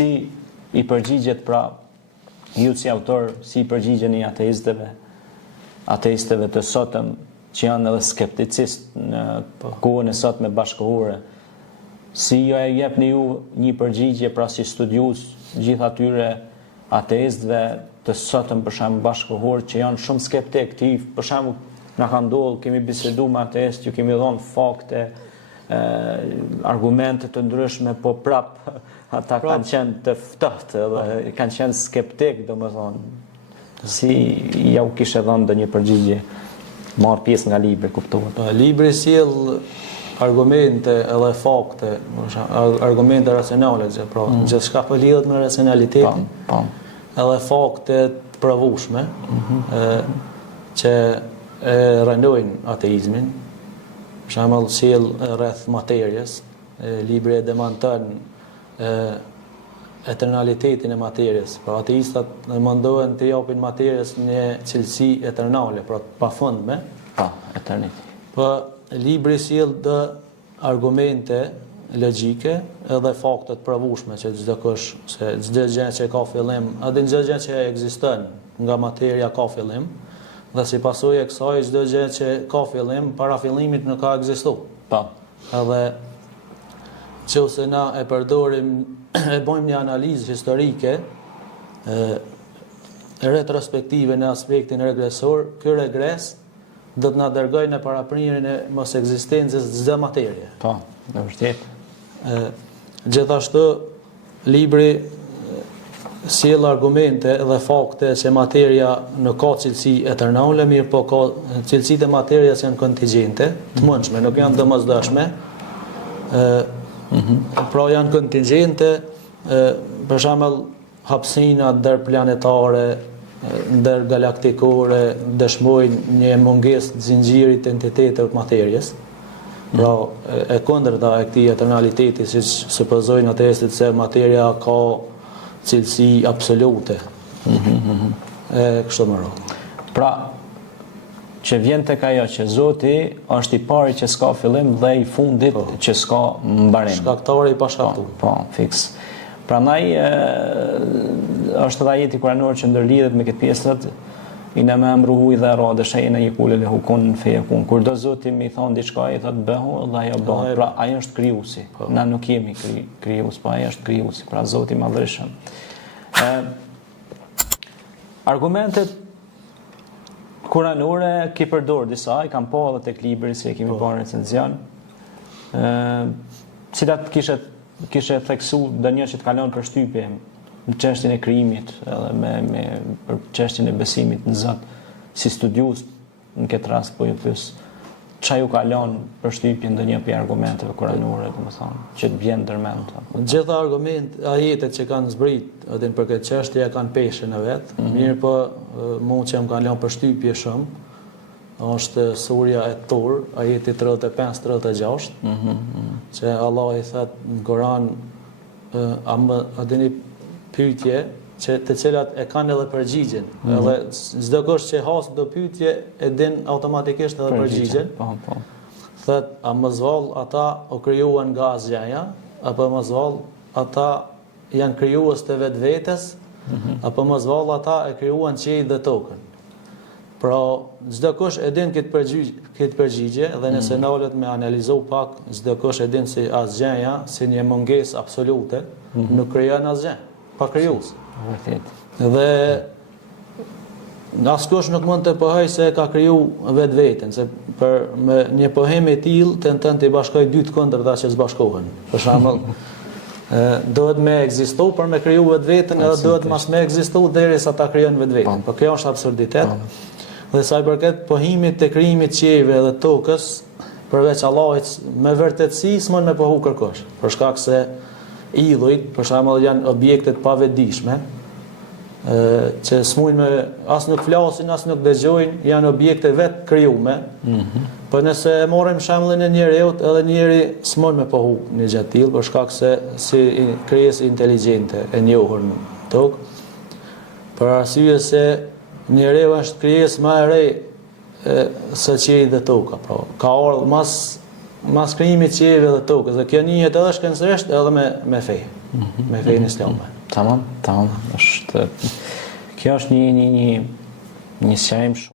I përgjigjet pra ju si autor, si i përgjigjeni ateistëve të sotëm që janë edhe skepticist në kohën e sotme bashkëkohore, si jo e jepni ju një përgjigje pra si studius gjithë atyre ateistëve të sotëm për shembull bashkëkohor që janë shumë skeptik, për shembull na ka ndodhur, kemi bisedu me ateistë, ju kemi dhënë fakte, argumente të ndryshme, po prap ata kanë qenë të ftohtë dhe kanë qenë skeptik, domethënë. Si ja u kishe dhënë ndonjë përgjigje, marr pjesë nga libri, kuptohet. Libri sjell argumente edhe fakte, argumente racionale, pra gjithçka po lidhet me racionalitetin. Edhe fakte të provueshme që e rëndojnë ateizmin. Për shembull, sjell rreth materjes, libri e demonton eternalitetin e materjes. Pra ateistat mundohen të japin materjes një cilësi eternale, pra të pafundme. Eternity. Po libri sjell dhe argumente logjike edhe fakte të provueshme që çdo kush, se çdo gjë që ka fillim, edhe çdo gjë që ekziston nga materja ka fillim. Dhe si pasojë e kësaj, çdo gjë që ka fillim, para fillimit nuk ka ekzistuar. Edhe nëse na e përdorim, e bëjmë një analizë historike, retrospektive në aspektin regresor, ky regres do të na dërgojë në paraprinjen e mos ekzistencës çdo materie. Në vërtet. Gjithashtu libri sjell argumente dhe fakte që materia nuk ka cilësi eternale, mirë po ka cilësitë e materjes janë kontingjente, të mundshme, nuk janë domosdoshme. Pra janë kontingjente, për shembull hapësina ndërplanetare, ndërgalaktikore dëshmojnë një mungesë të zinxhirit të entiteteve të materjes. Pra e kundërta e këtij eternaliteti, siç supozojnë ateistët se materia ka cilësi absolute. Kështu më radhë. Pra, që vjen tek ajo që Zoti është i pari që s'ka fillim dhe i fundit që s'ka mbarim. Shkaktari i pashkaktuar. Po, fiks. Prandaj është edhe ajeti kuranor që ndërlidhet me këtë pjesë thotë inama amruhu idha arada shay'an yaqulu lahu kun fayakun. Kur do Zoti më i thon diçka, i thot bëhu dhe ajo bën. Pra ai është krijuesi. Na nuk jemi krijues, po ai është krijuesi. Pra Zoti i madhëshëm. Argumentet kuranore ki përdor disa, i kam pa edhe tek libri si e kemi parë recenzion. Cilat kishe theksu ndonjë që të kalon për shtypje në çështjen e krijimit edhe për çështjen e besimit në Zot, si studius në këtë rast po ju pyes çfarë ju kalon për shtypje ndonjë prej argumenteve kuranore, domethënë, që të vjen ndërmend. Gjitha ajetet që kanë zbrit edhe për këtë çështje kanë peshën e vet, mirë po mua që më kanë lënë për shtypje shumë është surja e Tur, ajeti 35-36, që Allah i thot në Koran, a dini pyetje të cilat e kanë edhe përgjigjen. Edhe çdo kush që has do pyetje e din automatikisht edhe përgjigjen. Thot, a mos vall ata u krijuan nga asgjëja, apo mos vall ata janë krijues të vetvetes, apo mos vall ata e krijuan qiellin dhe tokën. Pra, çdo kush e din këtë përgjigje dhe nëse nalet me analizu pak, çdo kush e din se asgjëja, si një mungesë absolute, nuk krijon asgjë, pa krijues. Dhe askush nuk mund të pohoj se ka kriju vetveten, se për me një pohim e tillë tenton të bashkoj dy të kundërta që s'bashkohen. Për shembull, duhet me ekzistu për me kriju vetveten, edhe duhet mas me ekzistu derisa ta krijon vetveten. Po kjo është absurditet. Dhe sa i përket pohimit të krijimit qiejve dhe tokës, përveç Allahut, me vërtetësi s'mund me pohu kërkosh, për shkak se idhujt, për shembull, janë objekte të pavetdijshme, që s'mujnë me as nuk flasin, as nuk dëgjojnë, janë objekte vetë krijume. Po nëse e morëm shembullin e njeriut, edhe njeri s'mund me pohu një gjë të tillë, për shkak se si krijesë inteligjente e njohur në tokë, për arsye se njeriu është krijesë më e re se qielli dhe toka. Pra, ka ardhur mas krijimit të qiellit dhe tokës, dhe kjo njihet edhe shkencërisht edhe me fe. me fenë islame. Tamam. Kjo është një sjarim shumë